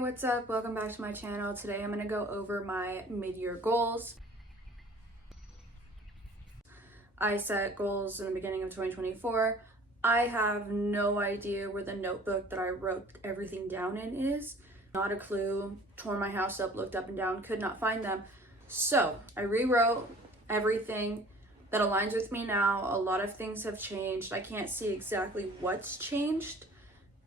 what's up? Welcome back to my channel. Today I'm going to go over my mid-year goals. I set goals in the beginning of 2024. I have no idea where the notebook that I wrote everything down in is. Not a clue. Tore my house up, looked up and down, could not find them. So I rewrote everything that aligns with me now. A lot of things have changed. I can't see exactly what's changed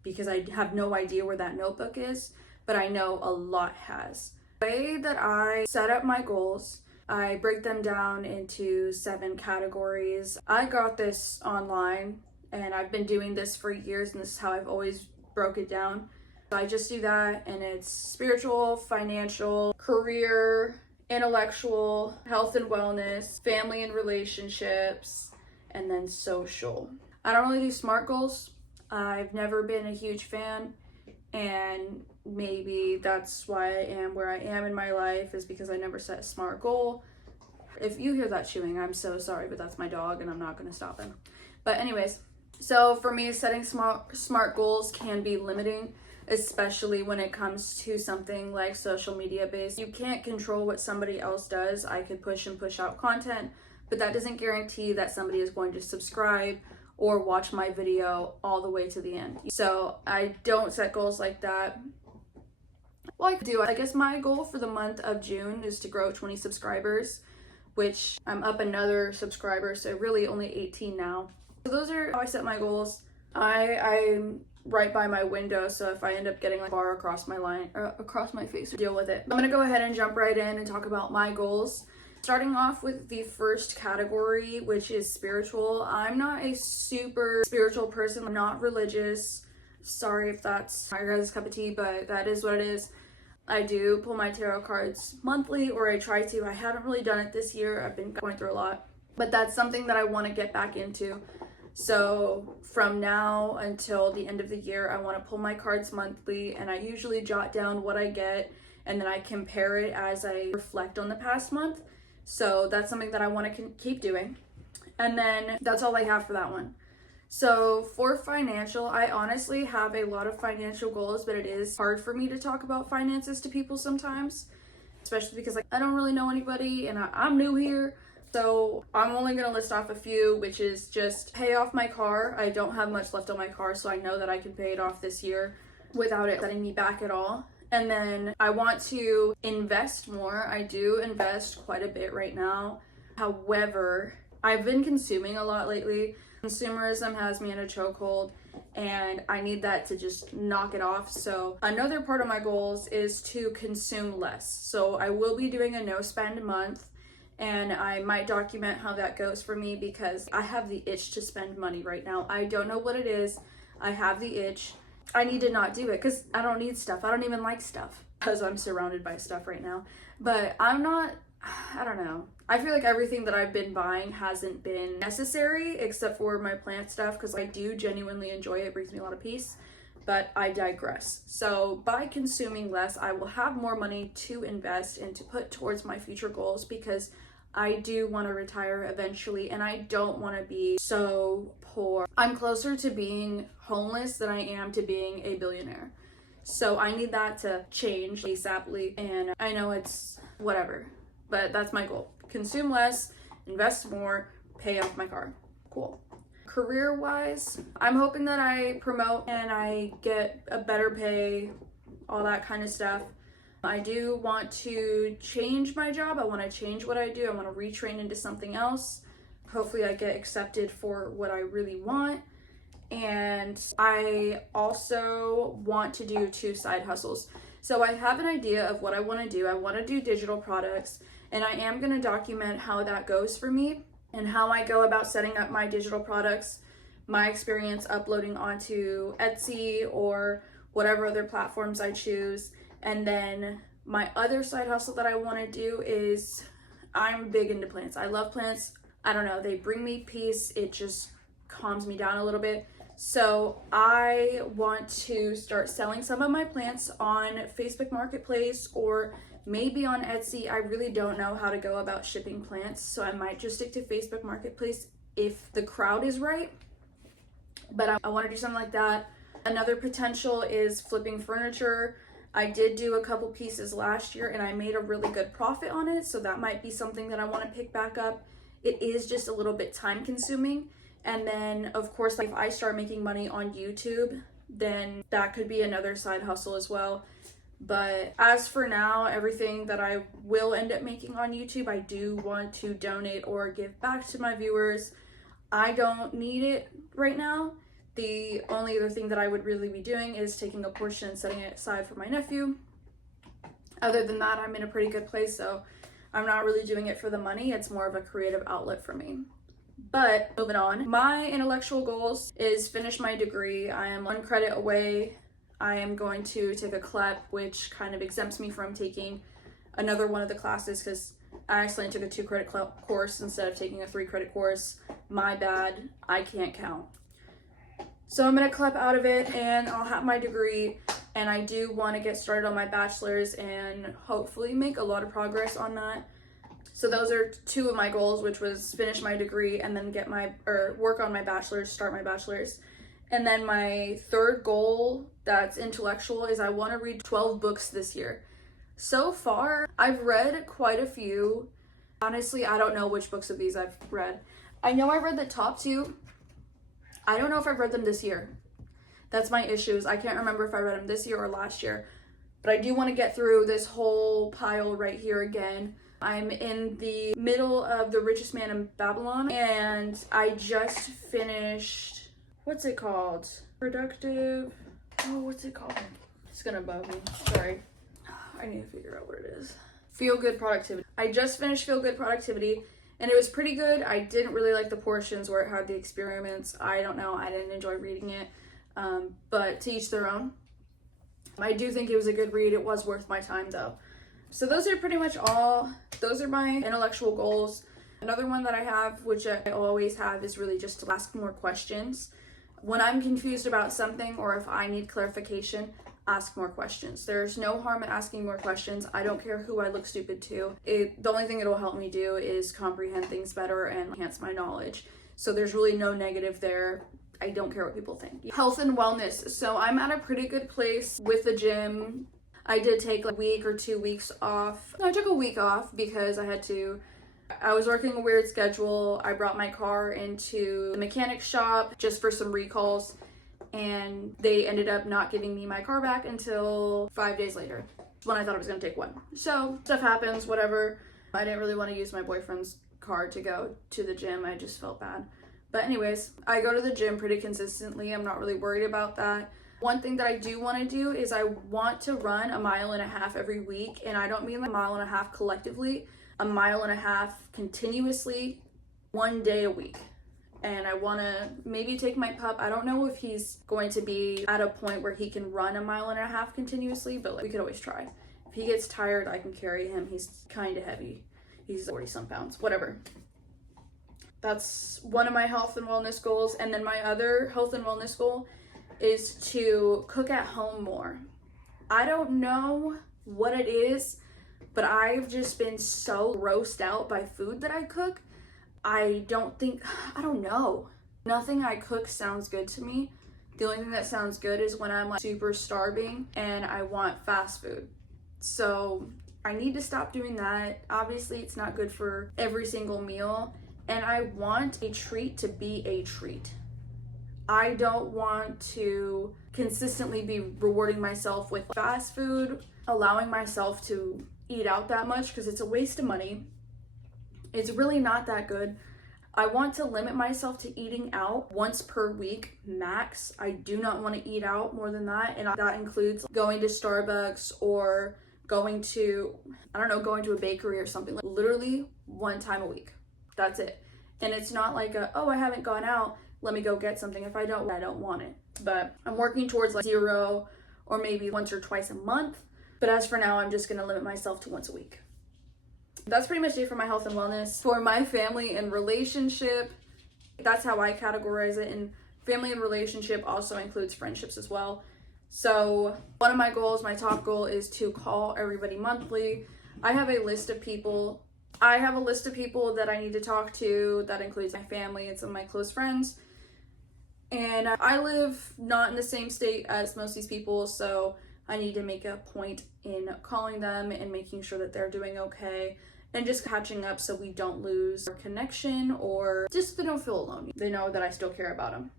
because I have no idea where that notebook is, but I know a lot has. The way that I set up my goals, I break them down into 7 categories. I got this online and I've been doing this for years, and this is how I've always broke it down. So I just do that, and it's spiritual, financial, career, intellectual, health and wellness, family and relationships, and then social. I don't really do SMART goals. I've never been a huge fan, and maybe that's why I am where I am in my life, is because I never set a SMART goal. If you hear that chewing, I'm so sorry, but that's my dog and I'm not going to stop him. But anyways, so for me, setting SMART goals can be limiting, especially when it comes to something like social media based. You can't control what somebody else does. I could push and push out content, but that doesn't guarantee that somebody is going to subscribe or watch my video all the way to the end. So I don't set goals like that. Well, I could do. I guess my goal for the month of June is to grow 20 subscribers, which I'm up another subscriber, so really only 18 now. So those are how I set my goals. I'm right by my window, so if I end up getting like a bar across my line or across my face, deal with it. I'm gonna go ahead and jump right in and talk about my goals. Starting off with the first category, which is spiritual. I'm not a super spiritual person. I'm not religious. Sorry if that's my guys' cup of tea, but that is what it is. I do pull my tarot cards monthly, or I try to. I haven't really done it this year. I've been going through a lot, but that's something that I want to get back into. So from now until the end of the year, I want to pull my cards monthly, and I usually jot down what I get, and then I compare it as I reflect on the past month. So that's something that I want to keep doing. And then that's all I have for that one. So for financial, I honestly have a lot of financial goals, but it is hard for me to talk about finances to people sometimes, especially because I don't really know anybody and I'm new here. So I'm only going to list off a few, which is just pay off my car. I don't have much left on my car, so I know that I can pay it off this year without it setting me back at all. And then I want to invest more. I do invest quite a bit right now. However, I've been consuming a lot lately. Consumerism has me in a chokehold, and I need that to just knock it off. So another part of my goals is to consume less. So I will be doing a no spend month, and I might document how that goes for me, because I have the itch to spend money right now. I don't know what it is. I have the itch. I need to not do it because I don't need stuff. I don't even like stuff because I'm surrounded by stuff right now. But I don't know. I feel like everything that I've been buying hasn't been necessary except for my plant stuff, because I do genuinely enjoy it. It brings me a lot of peace, but I digress. So by consuming less, I will have more money to invest and to put towards my future goals, because I do want to retire eventually, and I don't want to be so poor. I'm closer to being homeless than I am to being a billionaire. So I need that to change ASAPly, and I know it's whatever, but that's my goal. Consume less, invest more, pay off my car. Cool. Career-wise, I'm hoping that I promote and I get a better pay, all that kind of stuff. I do want to change my job. I want to change what I do. I want to retrain into something else. Hopefully I get accepted for what I really want. And I also want to do 2 side hustles. So I have an idea of what I want to do. I want to do digital products, and I am going to document how that goes for me and how I go about setting up my digital products, my experience uploading onto Etsy or whatever other platforms I choose. And then my other side hustle that I want to do is, I'm big into plants. I love plants. I don't know, they bring me peace. It just calms me down a little bit. So I want to start selling some of my plants on Facebook Marketplace or maybe on Etsy. I really don't know how to go about shipping plants, so I might just stick to Facebook Marketplace if the crowd is right. But I want to do something like that. Another potential is flipping furniture. I did do a couple pieces last year and I made a really good profit on it, so that might be something that I want to pick back up. It is just a little bit time consuming. And then of course, like if I start making money on YouTube, then that could be another side hustle as well. But as for now, everything that I will end up making on YouTube, I do want to donate or give back to my viewers. I don't need it right now. The only other thing that I would really be doing is taking a portion and setting it aside for my nephew. Other than that, I'm in a pretty good place, so I'm not really doing it for the money. It's more of a creative outlet for me. But moving on, my intellectual goals is finish my degree. I am 1 credit away. I am going to take a CLEP, which kind of exempts me from taking another one of the classes because I accidentally took a 2 credit course instead of taking a 3 credit course. My bad, I can't count. So I'm gonna CLEP out of it and I'll have my degree, and I do want to get started on my bachelor's and hopefully make a lot of progress on that. So those are 2 of my goals, which was finish my degree and then work on my bachelor's, start my bachelor's. And then my 3rd goal that's intellectual is I want to read 12 books this year. So far, I've read quite a few. Honestly, I don't know which books of these I've read. I know I read the top 2. I don't know if I've read them this year. That's my issues. I can't remember if I read them this year or last year. But I do want to get through this whole pile right here again. I'm in the middle of The Richest Man in Babylon, and I just finished, what's it called? Productive, oh, what's it called? It's gonna bug me, sorry. I need to figure out what it is. Feel Good Productivity. I just finished Feel Good Productivity, and it was pretty good. I didn't really like the portions where it had the experiments. I don't know, I didn't enjoy reading it, but to each their own. I do think it was a good read. It was worth my time though. So those are pretty much all. Those are my intellectual goals. Another one that I have, which I always have, is really just to ask more questions. When I'm confused about something or if I need clarification, ask more questions. There's no harm in asking more questions. I don't care who I look stupid to. The only thing it'll help me do is comprehend things better and enhance my knowledge. So there's really no negative there. I don't care what people think. Health and wellness. So I'm at a pretty good place with the gym. I did take a week or 2 weeks off. No, I took a week off because I was working a weird schedule. I brought my car into the mechanic shop just for some recalls, and they ended up not giving me my car back until 5 days later when I thought it was gonna take 1. So stuff happens, whatever. I didn't really want to use my boyfriend's car to go to the gym. I just felt bad. But anyways, I go to the gym pretty consistently. I'm not really worried about that. One thing that I do want to do is I want to run 1.5 miles every week, and I don't mean like 1.5 miles collectively, 1.5 miles continuously, 1 day a week. And I want to maybe take my pup. I don't know if he's going to be at a point where he can run 1.5 miles continuously, but like, we could always try. If he gets tired, I can carry him. He's kind of heavy. He's 40 some pounds, whatever. That's one of my health and wellness goals. And then my other health and wellness goal is to cook at home more. I don't know what it is, but I've just been so grossed out by food that I cook. I don't know. Nothing I cook sounds good to me. The only thing that sounds good is when I'm like super starving and I want fast food. So I need to stop doing that. Obviously, it's not good for every single meal. And I want a treat to be a treat. I don't want to consistently be rewarding myself with fast food, allowing myself to eat out that much because it's a waste of money. It's really not that good. I want to limit myself to eating out once per week max. I do not want to eat out more than that, and that includes going to Starbucks or going to a bakery or something. Like literally 1 time a week. That's it. And it's not like I haven't gone out, let me go get something. If I don't want it. But I'm working towards like 0 or maybe once or twice a month. But as for now, I'm just gonna limit myself to once a week. That's pretty much it for my health and wellness. For my family and relationship, that's how I categorize it. And family and relationship also includes friendships as well. So one of my goals, my top goal, is to call everybody monthly. I have a list of people that I need to talk to. That includes my family and some of my close friends. And I live not in the same state as most of these people, so I need to make a point in calling them and making sure that they're doing okay and just catching up so we don't lose our connection or just they don't feel alone. They know that I still care about them.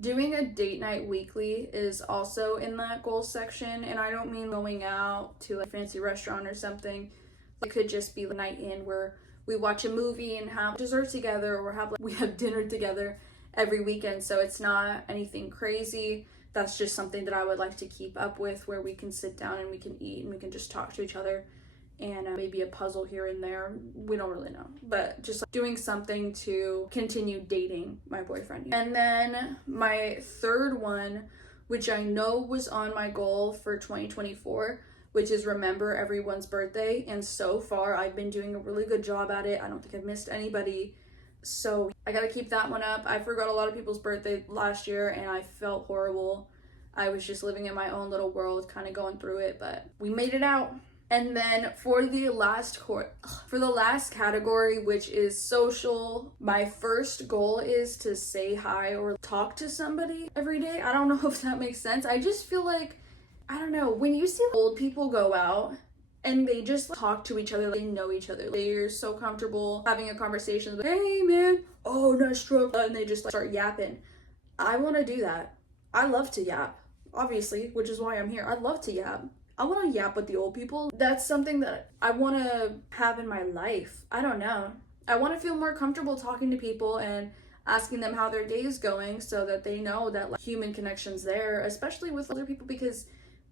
Doing a date night weekly is also in that goals section, and I don't mean going out to a fancy restaurant or something. It could just be a night in where we watch a movie and have dessert together, or we have dinner together every weekend. So it's not anything crazy. That's just something that I would like to keep up with, where we can sit down and we can eat and we can just talk to each other, and maybe a puzzle here and there. We don't really know, but just doing something to continue dating my boyfriend. And then my third one, which I know was on my goal for 2024, which is remember everyone's birthday. And so far I've been doing a really good job at it. I don't think I've missed anybody. So I gotta keep that one up. I forgot a lot of people's birthday last year and I felt horrible. I was just living in my own little world, kind of going through it, but we made it out. And then for the last category, which is social, my first goal is to say hi or talk to somebody every day. I don't know if that makes sense. I just feel like, I don't know, when you see old people go out and they just talk to each other, they know each other, they're so comfortable having a conversation, like, hey man, oh nice stroke, and they just start yapping. I want to do that. I love to yap, obviously, which is why I'm here. I love to yap. I want to yap with the old people. That's something that I want to have in my life. I don't know. I want to feel more comfortable talking to people and asking them how their day is going, so that they know that like, human connection's there, especially with other people, because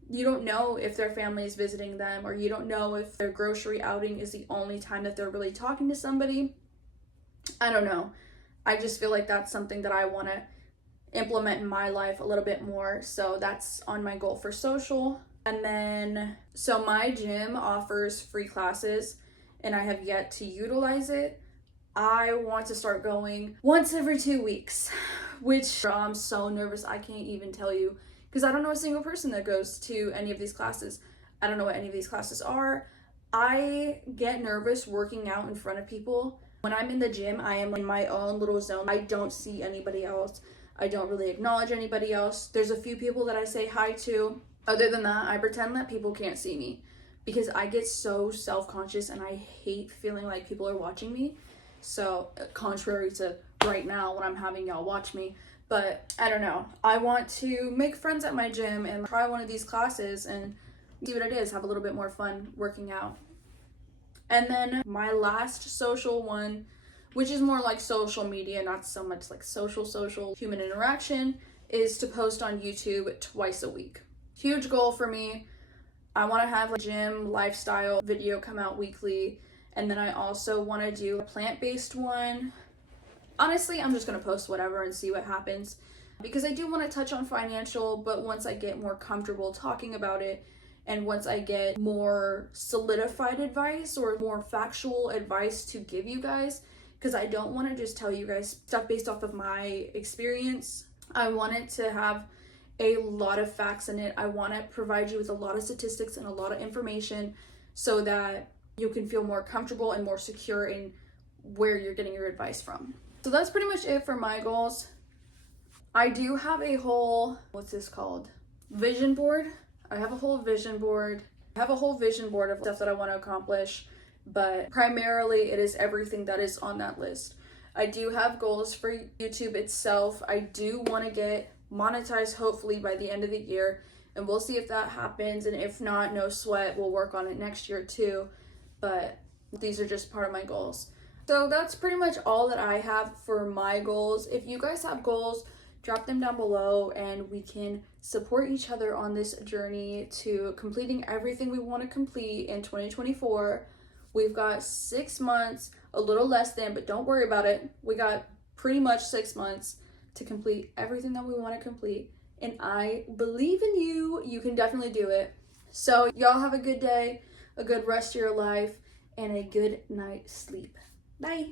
you don't know if their family is visiting them, or you don't know if their grocery outing is the only time that they're really talking to somebody. I don't know. I just feel like that's something that I want to implement in my life a little bit more. So that's on my goal for social. And then, so my gym offers free classes and I have yet to utilize it. I want to start going once every 2 weeks, which I'm so nervous. I can't even tell you, because I don't know a single person that goes to any of these classes. I don't know what any of these classes are. I get nervous working out in front of people. When I'm in the gym, I am in my own little zone. I don't see anybody else. I don't really acknowledge anybody else. There's a few people that I say hi to. Other than that, I pretend that people can't see me, because I get so self-conscious and I hate feeling like people are watching me. So contrary to right now when I'm having y'all watch me, but I don't know. I want to make friends at my gym and try one of these classes and see what it is, have a little bit more fun working out. And then my last social one, which is more like social media, not so much like social human interaction, is to post on YouTube twice a week. Huge goal for me. I want to have a gym lifestyle video come out weekly, and then I also want to do a plant-based one. Honestly, I'm just going to post whatever and see what happens, because I do want to touch on financial, but once I get more comfortable talking about it, and once I get more solidified advice or more factual advice to give you guys, because I don't want to just tell you guys stuff based off of my experience. I want it to have a lot of facts in it. I want to provide you with a lot of statistics and a lot of information so that you can feel more comfortable and more secure in where you're getting your advice from. So that's pretty much it for my goals. I do have a whole, what's this called? Vision board. I have a whole vision board. I have a whole vision board of stuff that I want to accomplish, but primarily it is everything that is on that list. I do have goals for YouTube itself. I do want to get monetized hopefully by the end of the year, and we'll see if that happens, and if not, no sweat, we'll work on it next year too, but these are just part of my goals. So that's pretty much all that I have for my goals. If you guys have goals, drop them down below and we can support each other on this journey to completing everything we want to complete in 2024. We've got 6 months, a little less than, but don't worry about it. We got pretty much 6 months to complete everything that we want to complete, and I believe in you. You can definitely do it. So y'all have a good day, a good rest of your life, and a good night's sleep. Bye.